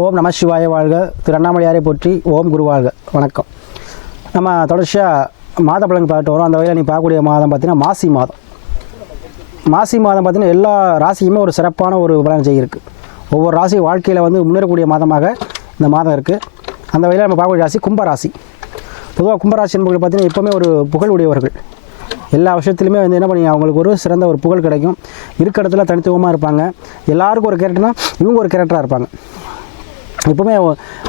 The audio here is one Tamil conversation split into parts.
ஓம் நம சிவாய வாழ்க. திரு அண்ணாமலையாரை போற்றி ஓம் குரு வாழ்க. வணக்கம். நம்ம தொடர்ச்சியாக மாத பலன் பார்த்துட்டு வரோம். அந்த வகையில் நீ பார்க்கக்கூடிய மாதம் பார்த்தீங்கன்னா மாசி மாதம். மாசி மாதம் பார்த்தீங்கன்னா எல்லா ராசியுமே ஒரு சிறப்பான ஒரு பலன் செய்யிருக்கு. ஒவ்வொரு ராசி வாழ்க்கையில் வந்து முன்னேறக்கூடிய மாதமாக இந்த மாதம் இருக்குது அந்த வகையில் நம்ம பார்க்கக்கூடிய ராசி கும்பராசி. பொதுவாக கும்பராசி என்பவர்கள் பார்த்தீங்கன்னா எப்போவுமே ஒரு புகழ் உடையவர்கள். எல்லா விஷயத்துலையுமே வந்து என்ன பண்ணி அவங்களுக்கு ஒரு சிறந்த ஒரு புகழ் கிடைக்கும். இருக்க இடத்துல தனித்துவமாக இருப்பாங்க. எல்லாருக்கும் ஒரு கேரக்டர்னால் இவங்க ஒரு கேரக்டராக இருப்பாங்க. எப்பவுமே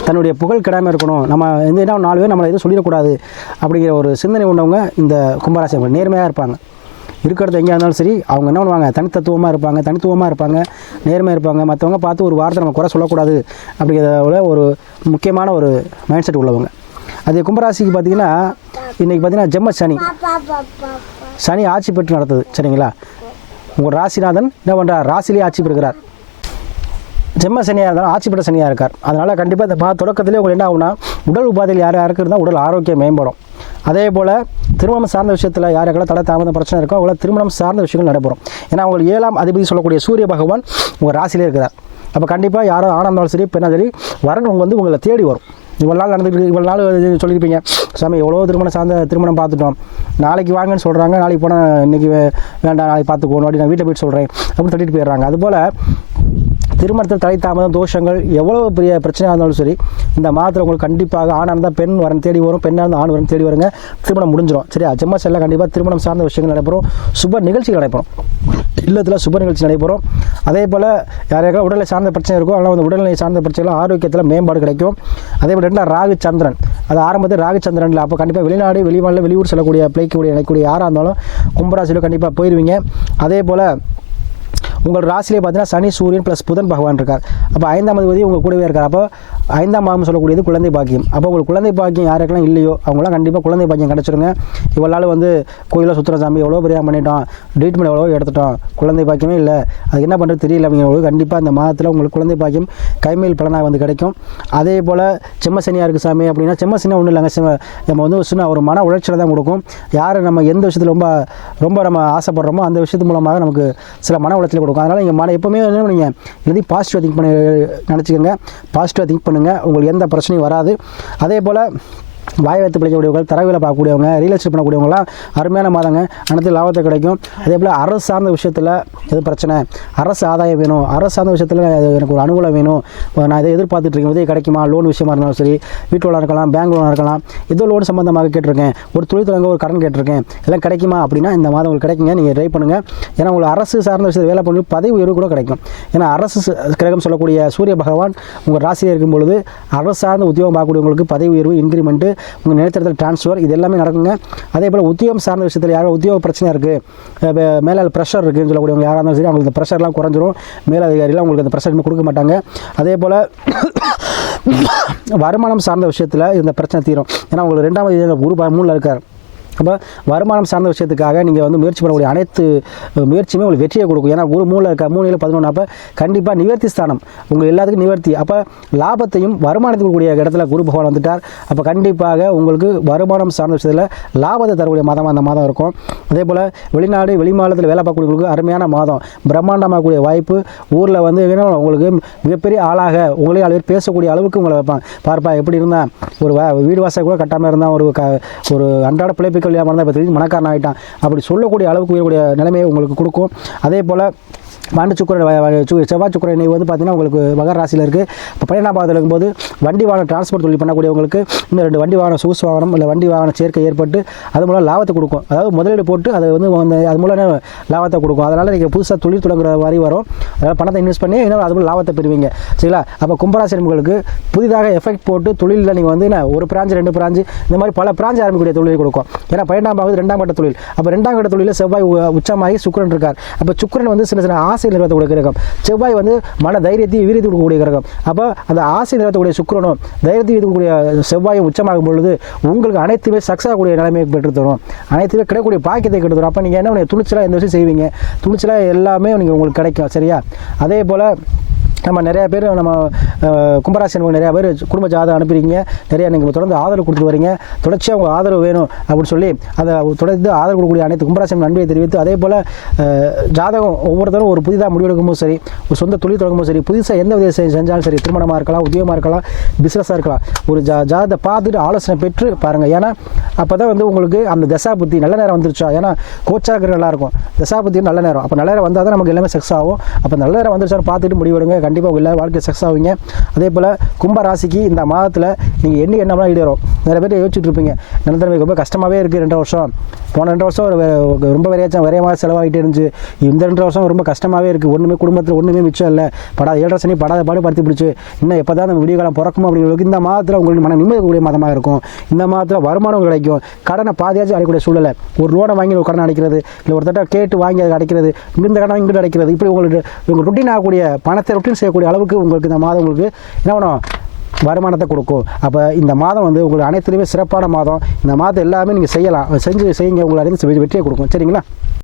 தன்னுடைய புகழ் கிடாமல் இருக்கணும். நம்ம எந்த என்ன நாலு பேர் நம்மளை எதுவும் சொல்லிடக்கூடாது அப்படிங்கிற ஒரு சிந்தனை உள்ளவங்க இந்த கும்பராசி அவங்க நேர்மையாக இருப்பாங்க இருக்கிறது எங்கேயா இருந்தாலும் சரி அவங்க என்ன பண்ணுவாங்க? தனித்தத்துவமாக இருப்பாங்க தனித்துவமாக இருப்பாங்க நேர்மையாக இருப்பாங்க. மற்றவங்க பார்த்து ஒரு வார்த்தை நம்ம குறை சொல்லக்கூடாது அப்படிங்கிறத ஒரு முக்கியமான ஒரு மைண்ட் செட் உள்ளவங்க. அதே கும்பராசிக்கு பார்த்தீங்கன்னா இன்றைக்கி பார்த்தீங்கன்னா ஜெம்ம சனி. சனி ஆட்சி பெற்று நடத்துது சரிங்களா? உங்கள் ராசிநாதன் என்ன பண்ணுறார் ராசிலே ஆட்சி பெறுகிறார். ஜெம்ம சனியாக இருந்தாலும் ஆட்சி சனியாக இருக்கார். அதனால் கண்டிப்பாக இந்த பா தொடக்கத்திலே உங்களுக்கு என்ன ஆகுனா உடல் உபாதையில் யார் யாருக்கு இருந்தால் உடல் ஆரோக்கியம் மேம்படும். அதே போல் திருமணம் சார்ந்த விஷயத்தில் யார் யாருக்கெல்லாம் தடை தாமதம் பிரச்சனை இருக்கோ அவங்கள திருமணம் சார்ந்த விஷயங்கள் நடைபெறும். ஏன்னா அவங்களுக்கு ஏழாம் அதிபதி சொல்லக்கூடிய சூரிய பகவான் உங்கள் ராசியிலே இருக்கிறார். அப்போ கண்டிப்பாக யாரோ ஆனந்தாலும் சரி பெண்ணா சரி வரணும் வந்து உங்களை தேடி வரும். இவ்வளோ நாள் நடந்துட்டு இவ்வளோ நாள் சொல்லியிருப்பீங்க. சாமி எவ்வளோ திருமணம் சார்ந்த திருமணம் பார்த்துட்டோம். நாளைக்கு வாங்கன்னு சொல்கிறாங்க நாளைக்கு போனால் இன்றைக்கி வேண்டாம் நாளைக்கு பார்த்துக்கோணும் அப்படி நான் வீட்டில் போயிட்டு சொல்கிறேன் அப்படின்னு தட்டிட்டு போயிடுறாங்க. அதுபோல் திருமணத்தில் தலை தாமதம் தோஷங்கள் எவ்வளோ பெரிய பிரச்சனையாக இருந்தாலும் சரி இந்த மாதத்தில் உங்களுக்கு கண்டிப்பாக ஆணாக இருந்தால் பெண் வரன் தேடி வரும் பெண்ணாக இருந்தால் ஆண் வரன் தேடி வருங்க. திருமணம் முடிஞ்சிடும் சரியா? ஜம்மா செல்ல கண்டிப்பாக திருமணம் சார்ந்த விஷயங்கள் நடைபெறும். சுப நிகழ்ச்சிகள் நடைபெறும். இல்லத்தில் சுப நிகழ்ச்சி நடைபெறும். அதே போல் யார் உடலை சார்ந்த பிரச்சனை இருக்கோ அதனால் வந்து உடல்நிலை சார்ந்த பிரச்சனைகள் ஆரோக்கியத்தில் மேம்பாடு கிடைக்கும். அதே போல் ரெண்டாம் ராகு சந்திரன் அது ஆரம்பத்தில் ராகு அப்போ கண்டிப்பாக வெளிநாடு வெளிமாநில வெளியூர் செல்லக்கூடிய பிழைக்கக்கூடிய நினைக்கக்கூடிய யாராக இருந்தாலும் கும்பராசியில் கண்டிப்பாக போயிடுவீங்க அதே போல் உங்கள் ராசிலே பார்த்தீங்கன்னா சனி சூரியன் ப்ளஸ் புதன் பகவான் இருக்கார். அப்போ ஐந்தாம் அதிபதி உங்கள் கூடவே இருக்கார். அப்போ ஐந்தாம் மாதம் சொல்லக்கூடியது குழந்தை பாக்கியம். அப்போ உங்களுக்கு குழந்தை பாக்கியம் யாருக்கெல்லாம் இல்லையோ அவங்களாம் கண்டிப்பாக குழந்தை பாக்கியம் கிடச்சிருங்க. இவ்வளோ நாள் வந்து கோயிலில் சுற்றுற சாமி எவ்வளோ பெரிய பண்ணிட்டோம் ட்ரீட்மெண்ட் எவ்வளோ எடுத்துட்டோம் குழந்தை பாக்கியமே இல்லை. அது என்ன பண்ணுறது தெரியல அப்படிங்கிறவங்களுக்கு கண்டிப்பாக அந்த மாதத்தில் உங்களுக்கு குழந்தை பாக்கியம் கைமேல் பலனாக வந்து கிடைக்கும். அதே போல் செம்மசனியாக இருக்குது சாமி அப்படின்னா செம்மசனியாக ஒன்றும் இல்லைங்க நம்ம வந்து ஒரு சின்ன ஒரு மன உளைச்சலை தான் கொடுக்கும். யார் நம்ம எந்த விஷயத்தில் ரொம்ப ரொம்ப நம்ம ஆசைப்படுறோமோ அந்த விஷயத்து மூலமாக நமக்கு சில மன உளைச்சல் கொடுக்கும். அதனால் நீங்கள் மன எப்போவுமே என்ன நீங்கள் எழுதி பாசிட்டிவாக திங்க் பண்ண நினச்சிக்கோங்க. பாசிட்டிவாக திங்க் பண்ணுங்கள் உங்களுக்கு எந்த பிரச்சனையும் வராது. அதே போல் வாய் வைத்து பிழைக்கக்கூடியவர்கள் தரவில பார்க்கக்கூடியவங்க ரியல் எஸ்டேட் பண்ணக்கூடியவங்களாம் அருமையான மாதங்க. அனைத்து லாபத்தை கிடைக்கும். அதே போல் அரசு சார்ந்த விஷயத்தில் எது பிரச்சனை. அரசு ஆதாயம் வேணும். அரசு சார்ந்த விஷயத்தில் எனக்கு ஒரு அனுகூலம் வேணும். நான் இதை எதிர்பார்த்துட்டு இருக்கேன் உதவி கிடைக்குமா? லோன் விஷயமா இருந்தாலும் சரி வீட்டு லோனாக இருக்கலாம் பேங்க் லோனாக இருக்கலாம். ஏதோ லோன் சம்பந்தமாக கேட்டிருக்கேன். ஒரு தொழில் தொடங்க ஒரு கடன் கேட்டிருக்கேன். எல்லாம் கிடைக்குமா அப்படின்னா இந்த மாதம் உங்களுக்கு கிடைக்குங்க. நீங்கள் ட்ரை பண்ணுங்கள் ஏன்னா உங்களுக்கு அரசு சார்ந்த விஷயத்தில் வேலை பண்ணி பதவி உயர்வு கூட கிடைக்கும். ஏன்னா அரசு ச- கிரகம் சொல்லக்கூடிய சூரிய பகவான் உங்கள் ராசியில் இருக்கும் பொழுது அரசு சார்ந்த உத்தியோகம் பார்க்கக்கூடியவங்களுக்கு பதவி உயர்வு இன்க்ரிமெண்ட்டு உங்கள் நிலத்திடத்தில் ட்ரான்ஸ்ஃபர் இது எல்லாமே நடக்குங்க. அதே போல் உத்தியோகம் சார்ந்த விஷயத்தில் யாரோ உத்தியோக பிரச்சனை இருக்குது மேலே ப்ரெஷர் இருக்குன்னு சொல்லக்கூடியவங்க யாராக இருந்தாலும் சரி அவங்களுக்கு இந்த ப்ரெஷர்லாம் குறைஞ்சிரும். மேலதிகாரிலாம் உங்களுக்கு அந்த ப்ரெஷர் கொடுக்க மாட்டாங்க. அதே போல் வருமானம் சார்ந்த விஷயத்தில் இந்த பிரச்சனை தீரும். ஏன்னா உங்களுக்கு ரெண்டாவது குரு மூணில் இருக்கார். அப்போ வருமானம் சார்ந்த விஷயத்துக்காக நீங்கள் வந்து முயற்சி பண்ணக்கூடிய அனைத்து முயற்சியுமே உங்களுக்கு வெற்றியை கொடுக்கும். ஏன்னா ஒரு மூணில் இருக்க மூணில் பதினொன்று அப்போ கண்டிப்பாக நிவர்த்தி ஸ்தானம். உங்கள் எல்லாத்துக்கும் நிவர்த்தி. அப்போ லாபத்தையும் வருமானத்துக்கு கூடிய இடத்துல குரு பகவான் வந்துட்டார். அப்போ கண்டிப்பாக உங்களுக்கு வருமானம் சார்ந்த விஷயத்தில் லாபத்தை தரக்கூடிய மாதமாக அந்த மாதம் இருக்கும். அதே போல் வெளிநாடு வெளிமாநிலத்தில் வேலை பார்க்கக்கூடியவங்களுக்கு அருமையான மாதம். பிரம்மாண்டமாக கூடிய வாய்ப்பு. ஊரில் வந்து என்ன உங்களுக்கு மிகப்பெரிய ஆளாக உங்களே அளவு பேசக்கூடிய அளவுக்கு உங்களை வைப்பாங்க. பார்ப்பா எப்படி இருந்தால் ஒரு வீடு வாசல் கூட கட்டாமல் இருந்தால் ஒரு க ஒரு அன்றாட பிழைப்பிக்க வழியாக இருந்தால் இப்போ தெரிஞ்சு மனக்காரன் ஆகிட்டான் அப்படி சொல்லக்கூடிய அளவுக்கு உயரக்கூடிய நிலைமையை உங்களுக்கு கொடுக்கும். அதே போல் மாண்டு சுக்கர செவ்வாய் சுக்கர இணைவு வந்து பார்த்தீங்கன்னா உங்களுக்கு மகர ராசியில் இருக்குது இப்போ பன்னெண்டாம் பாதத்தில் இருக்கும்போது வண்டி வாகனம் டிரான்ஸ்போர்ட் தொழில் பண்ணக்கூடியவங்களுக்கு இன்னும் ரெண்டு வண்டி வாகனம் சொகுசு வாகனம் இல்லை வண்டி வாகன சேர்க்கை ஏற்பட்டு அது மூலம் லாபத்தை கொடுக்கும். அதாவது முதலீடு போட்டு அதை வந்து அது மூலம் லாபத்தை கொடுக்கும். அதனால் நீங்கள் புதுசாக தொழில் தொடங்குற மாதிரி வரும். அதனால் பணத்தை இன்வெஸ்ட் பண்ணி இன்னும் அது மூலம் லாபத்தை பெறுவீங்க. சரிங்களா? அப்போ கும்பராசி உங்களுக்கு புதிதாக எஃபெக்ட் போட்டு தொழிலில் நீங்கள் வந்து என்ன ஒரு பிராஞ்சு ரெண்டு பிராஞ்சு இந்த மாதிரி பல பிராஞ்சு ஆரம்பிக்கக்கூடிய தொழில் கொடுக்கும். ஏன்னா பன்னெண்டாம் பாவது ரெண்டாம் கட்ட தொழில். அப்போ ரெண்டாம் கட்ட தொழிலில் செவ்வாய் உச்சமாகி சுக்கரன் இருக்கார். அப்போ சுக்கிரன் வந்து சின்ன சின்ன ஆசை நிறுவத்தக்கூடிய கிரகம். செவ்வாய் வந்து மன தைரியத்தையும் வீரியத்தை கொடுக்கக்கூடிய கிரகம். அப்போ அந்த ஆசை நிறுவத்தக்கூடிய சுக்கரனும் தைரியத்தை இருக்கக்கூடிய செவ்வாயும் உச்சமாகும் பொழுது உங்களுக்கு அனைத்துமே சக்ஸஸ் ஆகக்கூடிய நிலைமையை பெற்று தரும். அனைத்துமே கிடைக்கக்கூடிய பாக்கியத்தை கெடுத்து தரும். அப்போ நீங்கள் என்ன துணிச்சலாக எந்த விஷயம் செய்வீங்க? துணிச்சலாக எல்லாமே நீங்கள் உங்களுக்கு கிடைக்கும். சரியா? அதே போல் நம்ம நிறைய பேர் நம்ம அஹ், கும்பராசி நிறைய பேர் குடும்ப ஜாதகம் அனுப்பியிருக்கீங்க. நிறைய நீங்கள் தொடர்ந்து ஆதரவு கொடுத்துட்டு வரீங்க. தொடர்ச்சியாக உங்கள் ஆதரவு வேணும் அப்படின்னு சொல்லி அதை தொடர்ந்து ஆதரவு கொடுக்கக்கூடிய அனைத்து கும்பராசி நன்றியை தெரிவித்து அதே போல் ஜாதகம் ஒவ்வொருத்தரும் ஒரு புதிதாக முடிவெடுக்கும்போது சரி ஒரு சொந்த தொழில் தொடங்கும்போது சரி புதுசாக எந்த வித செஞ்சாலும் சரி திருமணமாக இருக்கலாம் உத்தியோகமாக இருக்கலாம் பிஸ்னஸாக இருக்கலாம். ஒரு ஜா ஜாதகத்தை பார்த்துட்டு ஆலோசனை பெற்று பாருங்கள் ஏன்னா அப்போ தான் வந்து உங்களுக்கு அந்த தசா புத்தி நல்ல நேரம் வந்துருச்சா? ஏன்னா கோச்சாக நல்லா இருக்கும். தசா புத்தி நல்ல நேரம். அப்போ நல்ல நேரம் வந்தால் தான் நமக்கு எல்லாமே சக்ஸ் ஆகும். அப்போ நல்ல நேரம் வந்துருச்சான்னு பார்த்துட்டு முடிவெடுங்க. கண்டிப்பாக உங்கள் எல்லா வாழ்க்கை சக்ஸ் ஆவீங்க. அதே போல் கும்ப ராசிக்கு இந்த மாதத்தில் நீங்கள் எண்ணி எண்ணம்லாம் ஈடேறும் நிறைய பேர் யோசிச்சுட்டு இருப்பீங்க. நிலத்தன்மை ரொம்ப கஷ்டமாகவே இருக்குது ரெண்டு வருஷம். போன ரெண்டு வருஷம் ரொம்ப விரையாச்சும் விரையமாக செலவாகிட்டே இருந்துச்சு. இந்த ரெண்டு வருஷம் ரொம்ப கஷ்டமாகவே இருக்குது ஒன்றுமே குடும்பத்தில் ஒன்றுமே மிச்சம் இல்லை. படாத ஏழரை சனி படாத பாடு படுத்தி பிடிச்சி. இன்னும் எப்போ தான் அந்த விடிய காலம் பிறக்கும் அப்படிங்கிறதுக்கு இந்த மாதத்தில் உங்களுக்கு மன நிம்மதி கூடிய மாதமாக இருக்கும். இந்த மாதத்தில் வருமானம் கிடைக்கும். கடனை பாதியாச்சும் அடையக்கூடிய சூழலை ஒரு லோனை வாங்கி ஒரு கடனை அடைக்கிறது இல்லை ஒரு தட்டை கேட்டு வாங்கி அதை அடைக்கிறது இந்த கடனை இங்கிட்டு அடைக்கிறது இப்படி உங்களுக்கு உங்கள் ருட்டீன் ஆகக்கூடிய பணத்தை ருட்டீன் செய்யக்கூடிய அளவுக்கு உங்களுக்கு இந்த மாதம் உங்களுக்கு என்ன பண்ணும்? வருமானத்தை கொடுக்கும். அப்போ இந்த மாதம் வந்து உங்களுக்கு அனைத்துலேயுமே சிறப்பான மாதம். இந்த மாதம் எல்லாமே நீங்கள் செய்யலாம். செஞ்சு செய்யுங்க. உங்களுக்கு அறிந்து வெற்றியை கொடுக்கும். சரிங்களா?